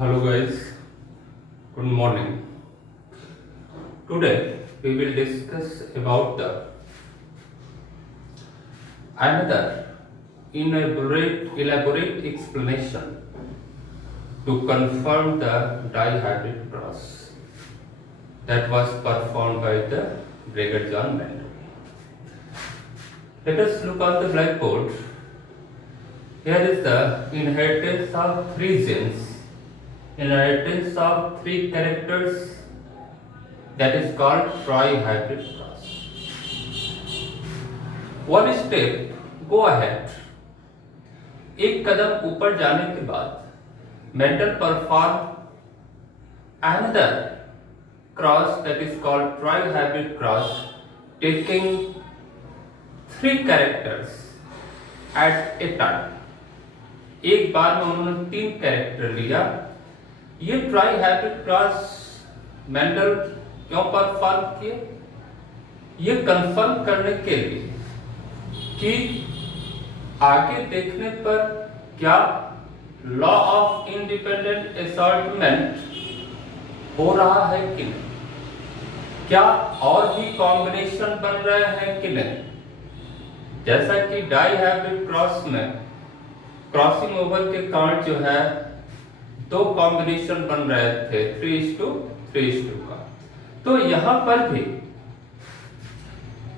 Hello guys, good morning. Today we will discuss about the another elaborate explanation to confirm the dihybrid cross that was performed by the Brigham Young Mendel. Let us look on the blackboard. Here is the inheritance of three genes. Inheritance of three characters, that is called trihybrid cross. One step, go ahead. एक कदम ऊपर जाने के बाद Mendel perform another cross, that is called trihybrid cross, taking three characters at a time. एक बार में उन्होंने तीन character लिया. ये ट्राइहाइब्रिड क्रॉस मेंडल क्यों परफॉर्म किए? ये कंफर्म करने के लिए कि आगे देखने पर क्या लॉ ऑफ इंडिपेंडेंट असॉर्टमेंट हो रहा है कि नहीं, क्या और भी कॉम्बिनेशन बन रहे हैं कि नहीं. जैसा कि डाइहाइब्रिड क्रॉस में क्रॉसिंग ओवर के काउंट जो है दो कॉम्बिनेशन बन रहे थे 3:3 का, तो यहां पर भी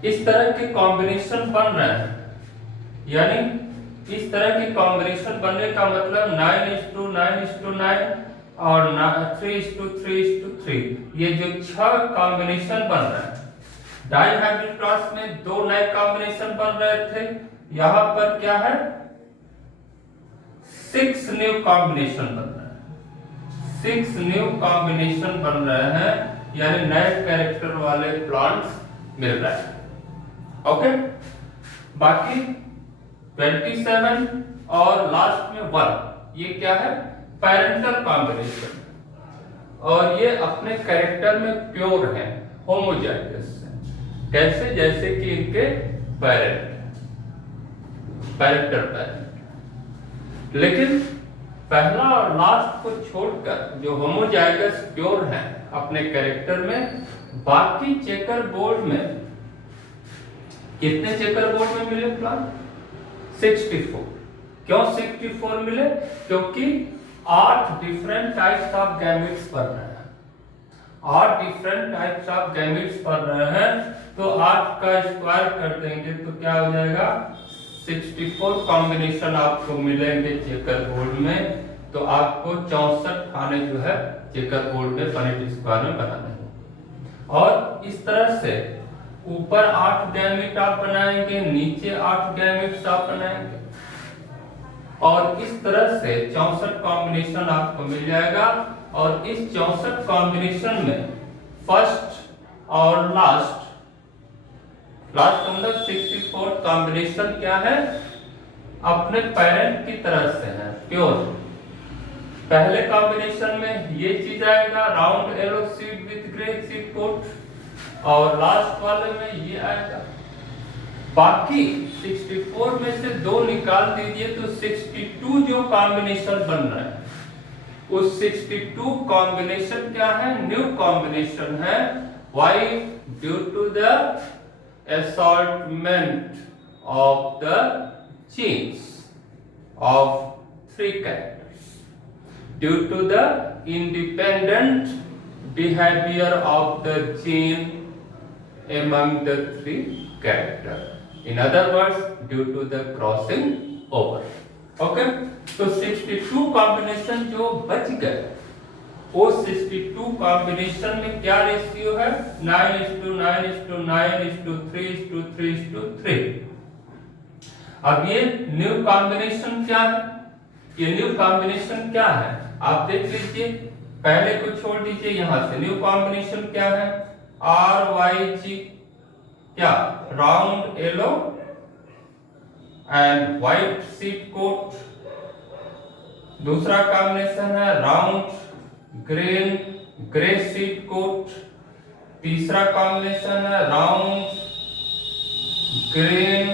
इस तरह के कॉम्बिनेशन बन रहे हैं. यानी इस तरह के कॉम्बिनेशन बनने का मतलब 9:9:9 और 3:3:3, ये जो 6 कॉम्बिनेशन बन रहे हैं. डाइहाइब्रिड क्रॉस में दो नए कॉम्बिनेशन बन रहे थे, यहां पर क्या है 6 न्यू कॉम्बिनेशन बन रहे हैं. 6 न्यू कॉम्बिनेशन बन रहे हैं, यानी नए कैरेक्टर वाले प्लांट्स मिल रहे हैं. ओके, बाकी 27 और लास्ट में 1, ये क्या है पेरेंटल कॉम्बिनेशन, और ये अपने कैरेक्टर में प्योर है, होमोजाइगस है. कैसे? जैसे कि इनके पेरेंट. लेकिन पहला और लास्ट को छोड़कर जो होमोजाइगस प्योर है अपने कैरेक्टर में, बाकी चेकर बोर्ड में कितने चेकर बोर्ड में मिले प्लांट? 64. क्यों 64 मिले? क्योंकि 8 डिफरेंट टाइप्स ऑफ गैमेट्स बन रहे हैं. 8 डिफरेंट टाइप्स ऑफ गैमेट्स बन रहे हैं, तो 8 का स्क्वायर कर देंगे तो क्या हो जाएगा 64 कॉम्बिनेशन आपको मिलेंगे चेकर बोर्ड में. तो आपको 64 खाने जो है चेकर बोर्ड में पनेट स्क्वायर में बनाने हैं. और इस तरह से ऊपर 8 गैमेट आप बनाएंगे, नीचे 8 गैमेट्स आप बनाएंगे, और इस तरह से 64 कॉम्बिनेशन आपको मिल जाएगा. और इस 64 कॉम्बिनेशन में फर्स्ट और लास्ट मतलब 64 कॉम्बिनेशन क्या है? अपने पेरेंट की तरह से है, प्योर. पहले कॉम्बिनेशन में ये चीज आएगा round yellow seed with grey seed coat, और लास्ट वाले में ये आएगा. बाकी 64 में से 2 निकाल दीजिए तो 62 जो कॉम्बिनेशन बन रहा है, उस 62 कॉम्बिनेशन क्या है? न्यू कॉम्बिनेशन है. Why? Due to the assortment of the genes of 3 characters, due to the independent behavior of the gene among the 3 characters. In other words, due to the crossing over. Okay, तो 62 combination जो बच गए, वो 62 combination में क्या ratio है? 9:9:9:3:3:3. अब ये न्यू कॉम्बिनेशन क्या है? ये न्यू कॉम्बिनेशन क्या है आप देख लीजिए. पहले को छोड़ दीजिए, यहां से न्यू कॉम्बिनेशन क्या है? RYG, क्या round yellow and white seed coat. दूसरा कॉम्बिनेशन है round green grey seed coat. तीसरा कॉम्बिनेशन है round green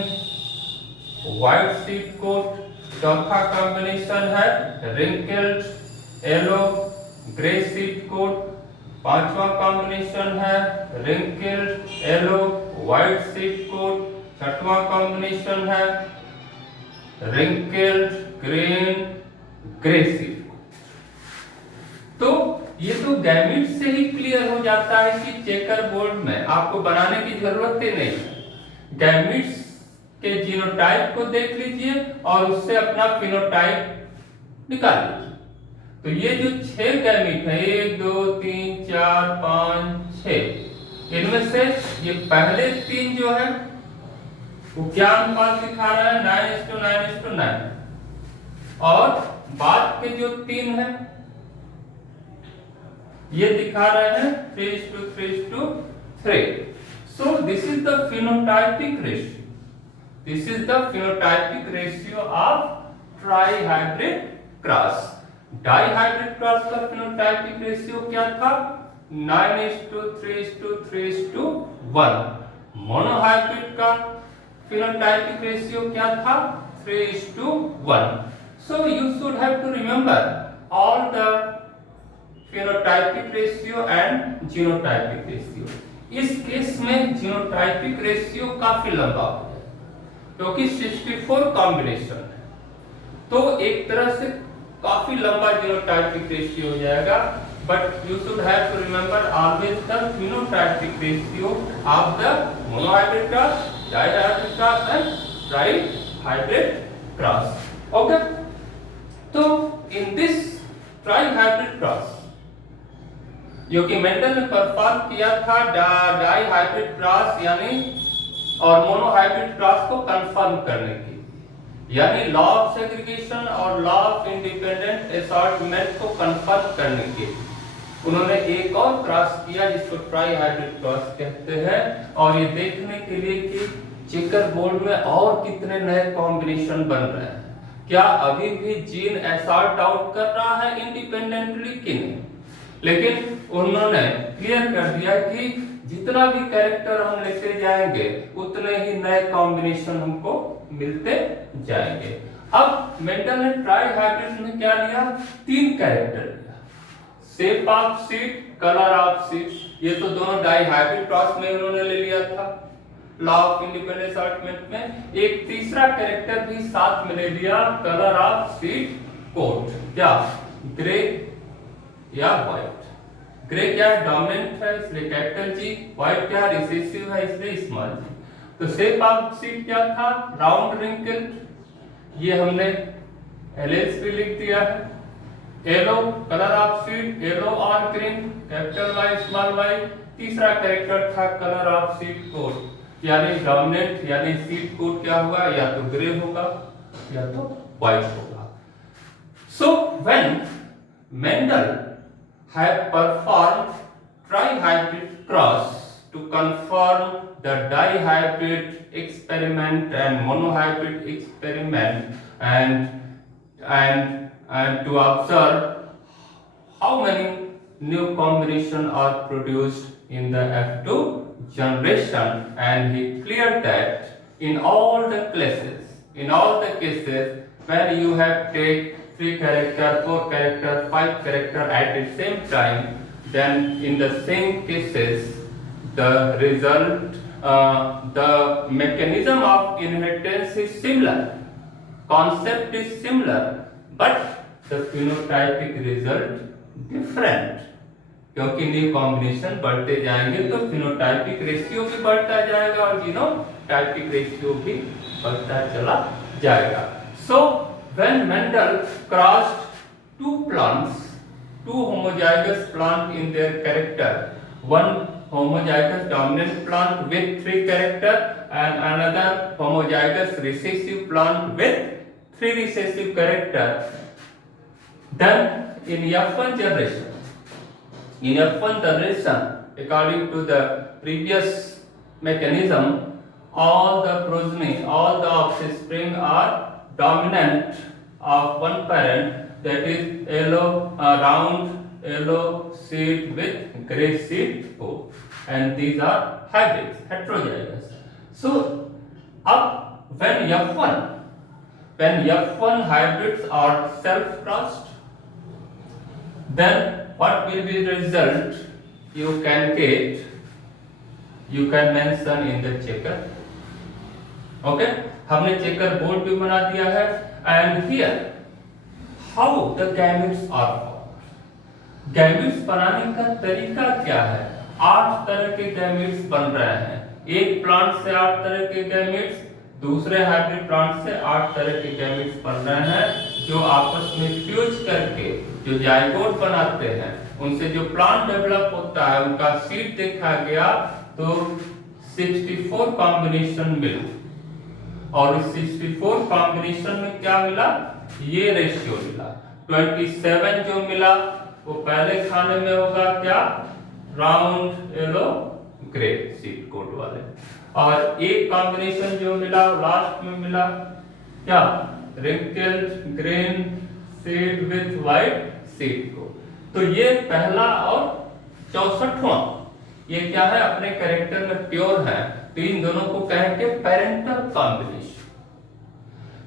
white seed coat. चौथा कॉम्बिनेशन है wrinkled yellow grey seed coat. पांचवा कॉम्बिनेशन है wrinkled yellow white seed coat. छठवां कॉम्बिनेशन है wrinkled green grey seed coat. तो ये तो गैमेट से ही क्लियर हो जाता है कि चेकर बोर्ड में आपको बनाने की जरूरत ही नहीं है। गैमेट्स के जीनोटाइप को देख लीजिए और उससे अपना फिनोटाइप निकाल लीजिए। तो ये जो 6 गैमेट है 1 2 3 4 5 6, इनमें से ये पहले 3 जो है वो क्या अनुपात दिखा रहा है 9:9:9 और बाद के जो 3 है ये दिखा रहे हैं 3:3:3। So this is the phenotypic ratio. This is the phenotypic ratio of trihybrid cross. Dihybrid cross का phenotypic ratio क्या था 9:3:3:1। मोनोहाइब्रिड का phenotypic ratio क्या था 3:1। So you should have to remember all the phenotypic ratio and genotypic ratio। इस case में genotypic ratio काफी लंबा हो जाए क्योंकि 64 कॉम्बिनेशन है, तो एक तरह से काफी लंबा जीनोटाइपिक रेशियो हो जाएगा। But you should have to remember always the phenotypic ratio of the monohybrid cross, dihybrid cross and trihybrid cross. Okay, तो इन दिस ट्राइहाइब्रिड क्रॉस जो कि मेंडल ने परफॉर्म किया था डाइहाइब्रिड क्रॉस यानी और मोनोहाइब्रिड क्रॉस को कंफर्म करने की, यानी लॉ ऑफ सेग्रीगेशन और लॉ ऑफ इंडिपेंडेंट असॉर्टमेंट को कंफर्म करने के उन्होंने एक और क्रॉस किया जिसको ट्राइहाइब्रिड क्रॉस कहते हैं। और ये देखने के लिए कि चेकर बोर्ड में और कितने नए कॉम्बिनेशन बन रहे हैं, क्या अभी भी जीन असॉर्ट आउट कर रहा है इंडिपेंडेंटली कि नहीं। लेकिन उन्होंने क्लियर कर दिया कि जितना भी कैरेक्टर हम लेते जाएंगे उतने ही नए कॉम्बिनेशन हमको मिलते जाएंगे। अब मेंडल ने ट्राइहाइब्रिड में क्या लिया 3 कैरेक्टर लिया, shape of seed, colour of seed, ये तो दोनों डाइहाइब्रिड क्रॉस में उन्होंने ले लिया था लॉ ऑफ इंडिपेंडेंट असॉर्टमेंट में। एक तीसरा कैरेक्टर भी साथ में ले लिया, कलर ऑफ सीड कोट, क्या ग्रे या व्हाइट। ग्रे क्या है डोमिनेंट है इसलिए कैपिटल जी, व्हाइट क्या रिसेसिव है इसलिए स्मॉल जी। तो शेप ऑफ सीड क्या था राउंड रिंकल्ड, ये हमने एलएस भी लिख दिया है। Yellow colour of seed yellow और green capital Y small Y. तीसरा कैरेक्टर था कलर ऑफ सीड कोट यानी डोमिनेंट यानी सीड कोट क्या होगा या तो ग्रे होगा या तो व्हाइट होगा। So when Mendel have performed trihybrid cross to confirm the dihybrid experiment and monohybrid experiment and to observe how many new combination are produced in the F2 generation, and he cleared that in all the cases where you have take 3 character, 4 character, 5 character at the same time, then in the same cases the result the mechanism of inheritance is similar, concept is similar, but the phenotypic result different। क्योंकि new combination बढ़ते जाएंगे तो phenotypic ratio भी बढ़ता जाएगा और genotypic ratio भी बढ़ता चला जाएगा। So when Mendel crossed 2 plants, 2 homozygous plant in their character, one homozygous dominant plant with 3 character and another homozygous recessive plant with 3 recessive character, then in F1 generation according to the previous mechanism, all the progeny, all the offspring are dominant of one parent, that is yellow round yellow seed with gray seed coat, and these are hybrids, heterozygous. So up when F1 hybrids are self crossed, then what will be the result you can get, you can mention in the checker. Okay, हमने checker board भी बना दिया है. And here how the gametes are formed. Gametes बनाने का तरीका क्या है? 8 तरह के गैमेट्स बन रहे हैं. एक प्लांट से 8 तरह के गैमेट्स, दूसरे हाइब्रिड प्लांट से 8 तरह के गैमेट्स बन रहे हैं, जो आपस में फ्यूज करके जो जाइगोट बनाते हैं, उनसे जो प्लांट डेवलप होता है, उनका सीड देखा गया तो 64 कॉम्बिनेशन मिला. और इस 64 कॉम्बिनेशन में क्या मिला? ये रेशियो मिला. 27 जो मिला वो पहले खाने में होगा क्या? Round yellow grey seed coat वाले. और एक कॉम्बिनेशन जो मिला लास्ट में मिला क्या? Wrinkled green seed with white seed coat. तो ये पहला और 64वां ये क्या है? अपने कैरेक्टर में प्योर है. तो इन दोनों को कहेंगे पेरेंटल कॉम्बिनेशन.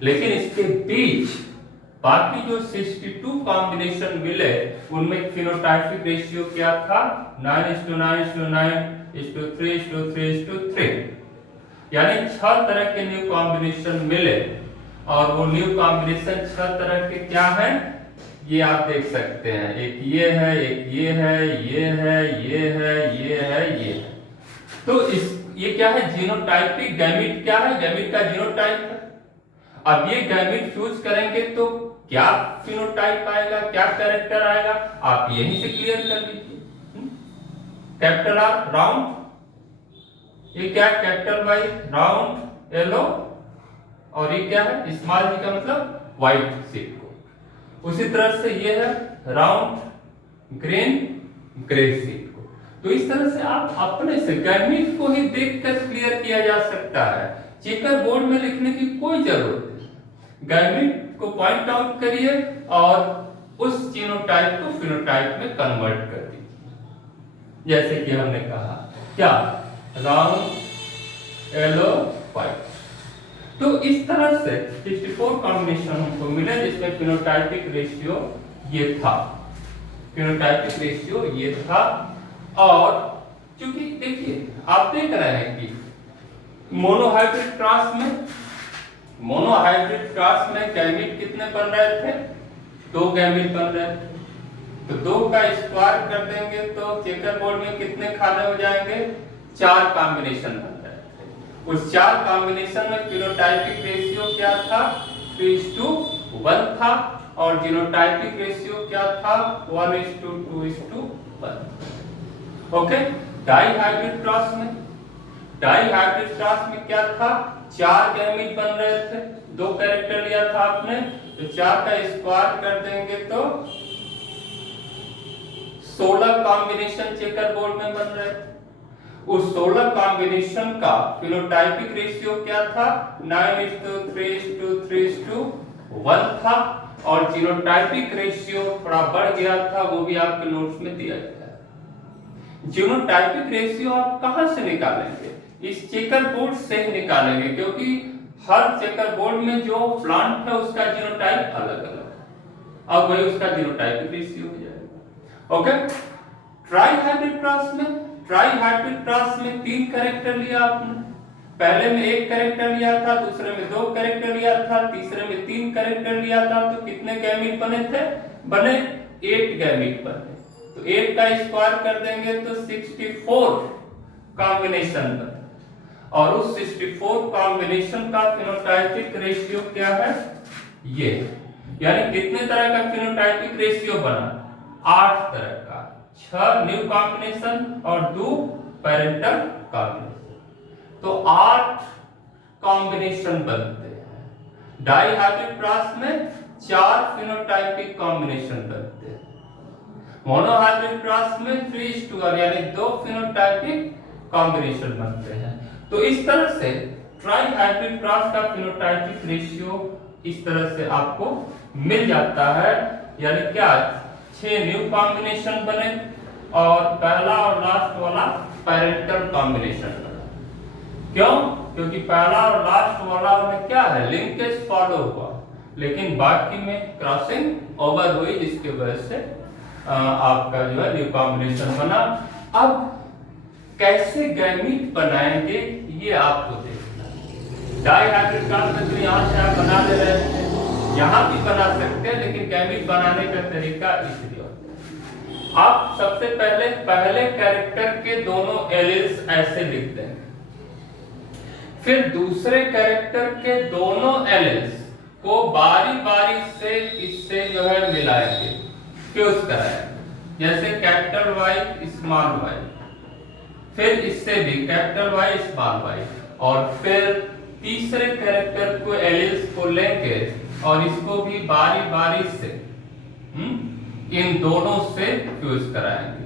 लेकिन इसके बीच बाकी जो 62 कॉम्बिनेशन मिले उनमें फिनोटाइपिक रेशियो क्या था? 9:9:9:3:3:3. यानी 6 तरह के न्यू कॉम्बिनेशन मिले. और वो न्यू कॉम्बिनेशन 6 तरह के क्या हैं? ये आप देख सकते हैं. एक ये है, एक ये है, ये है, ये है, ये है, ये है. तो इस ये क्या है? Genotypic gamete. क्या है? गैमीट का जीनोटाइप है. अब ये गैमीट फ्यूज करेंगे तो क्या फिनोटाइप आएगा, क्या कैरेक्टर आएगा, आप यहीं से क्लियर कर लीजिए. कैपिटल आर राउंड, ये क्या? Capital Y round yellow. और ये क्या है? स्मॉल जी का मतलब व्हाइट सीड को. उसी तरह से ये है राउंड ग्रीन ग्रे सीड को. तो इस तरह से आप अपने से गैमीट को ही देखकर क्लियर किया जा सकता है. चेकर बोर्ड में लिखने की कोई जरूरत नहीं. गैमीट को पॉइंट आउट करिए और उस जीनोटाइप को फिनोटाइप में कन्वर्ट कर दीजिए. जैसे कि हमने कहा क्या? Round yellow white. तो इस तरह से 64 कॉम्बिनेशन हमको मिले जिसमें फिनोटाइपिक रेशियो ये था. फिनोटाइपिक रेशियो ये था. और क्योंकि देखिए आप देख रहे हैं कि मोनोहाइब्रिड क्रॉस में गैमीट कितने बन रहे थे? 2 गैमीट बन रहे थे. तो 2 का स्क्वायर कर देंगे तो चेकर बोर्ड में कितने खाने हो जाएंगे? 4 कॉम्बिनेशन बन रहे थे. उस 4 कॉम्बिनेशन में फिनोटाइपिक रेशियो क्या था? 3:1 था. और जीनोटाइपिक रेशियो क्या था? 1:2:1. ओके. डाइहाइब्रिड क्रॉस में क्या था? 4 गैमीट बन रहे थे. 2 कैरेक्टर लिया था आपने, तो 4 का स्क्वायर कर देंगे तो 16 कॉम्बिनेशन चेकर बोर्ड में बन रहे थे. उस 16 कॉम्बिनेशन का फिनोटाइपिक रेशियो क्या था? 9:3:3:1 था. और जीनोटाइपिक रेशियो थोड़ा बढ़ गया था, वो भी आपके नोट्स में दिया गया है. जीनोटाइपिक रेशियो आप कहां से निकालेंगे? इस चेकर बोर्ड से ही निकालेंगे, क्योंकि हर चेकर बोर्ड में जो प्लांट है उसका जीनोटाइप अलग अलग है. अब वही उसका जीनोटाइपिक रेशियो हो जाएगा. ओके. ट्राइहाइब्रिड क्रॉस में 3 कैरेक्टर लिया आपने. पहले में 1 कैरेक्टर लिया था, दूसरे में 2 कैरेक्टर लिया था, तीसरे में 3 कैरेक्टर लिया था. तो कितने गैमीट बने थे? बने 8 गैमीट बने. तो 8 का स्क्वायर कर देंगे तो 64 कॉम्बिनेशन बने. और उस 64 कॉम्बिनेशन का फिनोटाइपिक रेशियो क्या है? ये. यानी कितने तरह का फिनोटाइपिक रेशियो बना? 8 तरह का. 6 न्यू कॉम्बिनेशन और 2 पेरेंटल कॉम्बिनेशन. तो 8 कॉम्बिनेशन बनते हैं. डाइहाइब्रिड क्रॉस में 4 फिनोटाइपिक कॉम्बिनेशन बनते हैं. मोनोहाइब्रिड क्रॉस में 3:1 यानी 2 फिनोटाइपिक कॉम्बिनेशन बनते हैं. तो इस तरह से ट्राइहाइब्रिड क्रॉस का फिनोटाइपिक रेशियो इस तरह से आपको मिल जाता है. यानी क्या? 6 न्यू कॉम्बिनेशन बने और पहला और लास्ट वाला पेरेंटल कॉम्बिनेशन बना. क्यों? क्योंकि पहला और लास्ट वाला में क्या है? लिंकेज फॉलो हुआ, लेकिन बाकी में क्रॉसिंग ओवर हुई, जिसकी वजह से आपका जो है न्यू कॉम्बिनेशन बना। अब कैसे गैमीट बनाएंगे ये आपको देखना है। डाइहाइब्रिड क्रॉस में तो यहाँ से आप बना ले रहे थे, यहाँ भी बना सकते हैं, लेकिन गैमीट बनाने का तरीका इसलिए आप सबसे पहले कैरेक्टर के दोनों एलील्स ऐसे लिख देंगे, फिर दूसरे कैरेक्टर के दोनों एलील्स को बारी बारी से इससे जो है मिलाएंगे, फ्यूज कराएंगे। जैसे कैपिटल वाई स्मॉल वाई, फिर इससे भी कैपिटल वाई स्मॉल वाई, और फिर तीसरे कैरेक्टर को एलील्स को लेंगे और इसको भी बारी बारी से इन दोनों से फ्यूज कराएंगे,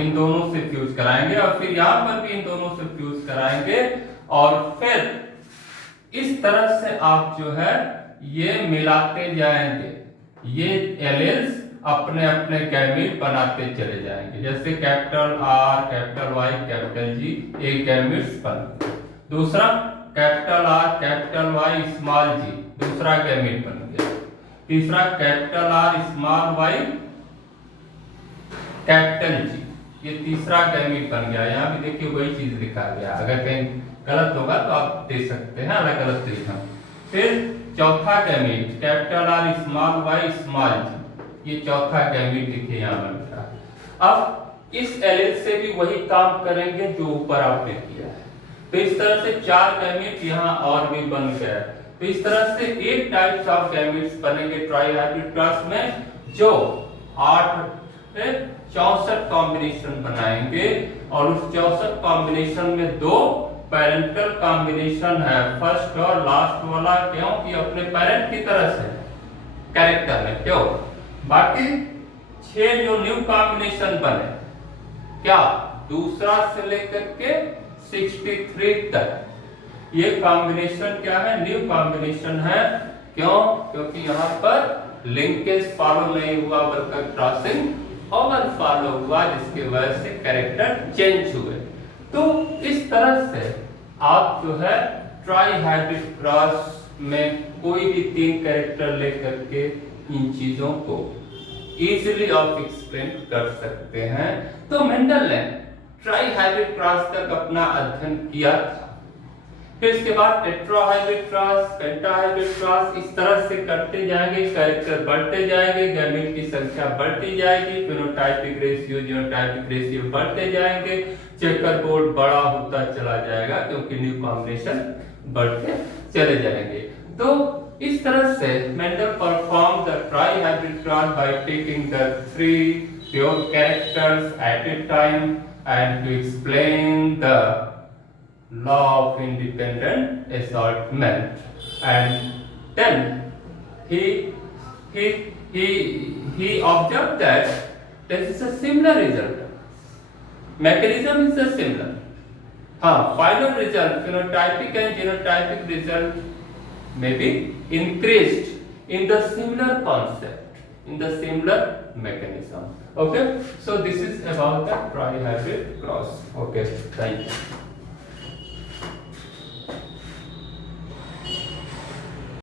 इन दोनों से फ्यूज कराएंगे, और फिर यहां पर भी इन दोनों से फ्यूज कराएंगे, और फिर इस तरह से आप जो है ये मिलाते जाएंगे। ये एलील्स अपने अपने गैमीट बनाते चले जाएंगे। जैसे capital R, capital Y, capital G, एक गैमीट्स बन गया। दूसरा capital R, capital Y, small G, दूसरा गैमीट बन गया। तीसरा capital R, small Y, capital G, ये तीसरा गैमीट बन गया। यहाँ भी देखिए वही चीज लिखा गया, अगर कहीं गलत होगा तो आप दे सकते हैं अलग अलग तरीका। फिर चौथा gamete capital R, small Y, small G, ये चौथा गैमीट देखिए यहाँ बन गया। अब इस एलील से भी वही काम करेंगे जो ऊपर आपने किया है। तो इस तरह से 4 गैमीट यहाँ और भी बन गए। तो इस तरह से 8 टाइप्स ऑफ गैमीट्स बनेंगे ट्राइहाइब्रिड क्रॉस में, जो 8 से 64 कॉम्बिनेशन बनाएंगे। और उस 64 कॉम्बिनेशन में 2 पेरेंटल कॉम्बिनेशन है, फर्स्ट और लास्ट वाला, क्यों कि अपने पेरेंट की तरह से कैरेक्टर है, क्यों। बाकी 6 जो न्यू कॉम्बिनेशन बने, क्या दूसरा से लेकर के 63 तक, ये कॉम्बिनेशन क्या है, न्यू कॉम्बिनेशन है। क्यों, क्योंकि यहाँ पर लिंकेज फॉलो नहीं हुआ बल्कि क्रॉसिंग ओवर फॉलो हुआ, जिसकी वजह से कैरेक्टर चेंज हुए। तो इस तरह से आप जो है ट्राइहाइब्रिड क्रॉस में कोई भी 3 कैरेक्टर लेकर के इन चीजों को इजीली आप एक्सप्लेन कर सकते हैं। तो मेंडल ने ट्राइहाइब्रिड क्रॉस तक अपना अध्ययन किया था। फिर इसके बाद टेट्राहाइब्रिड क्रॉस, पेंटाहाइब्रिड क्रॉस, इस तरह से करते जाएंगे, कैरेक्टर बढ़ते जाएंगे, गैमीट की संख्या बढ़ती जाएगी, फिनोटाइपिक रेशियो, जीनोटाइपिक रेशियो बढ़ते जाएंगे, चेकर बोर्ड बड़ा होता चला जाएगा, क्योंकि न्यू कॉम्बिनेशन बढ़ते चले जाएंगे। तो इस तरह से Mendel perform the trihybrid cross by taking the 3 pure characters at a time and to explain the law of independent assortment, and then he observed that this is a similar result, mechanism is a similar, final result, phenotypic and genotypic result may be increased in the similar concept, in the similar mechanism. Okay, so this is about the trihybrid cross. Okay, thank you.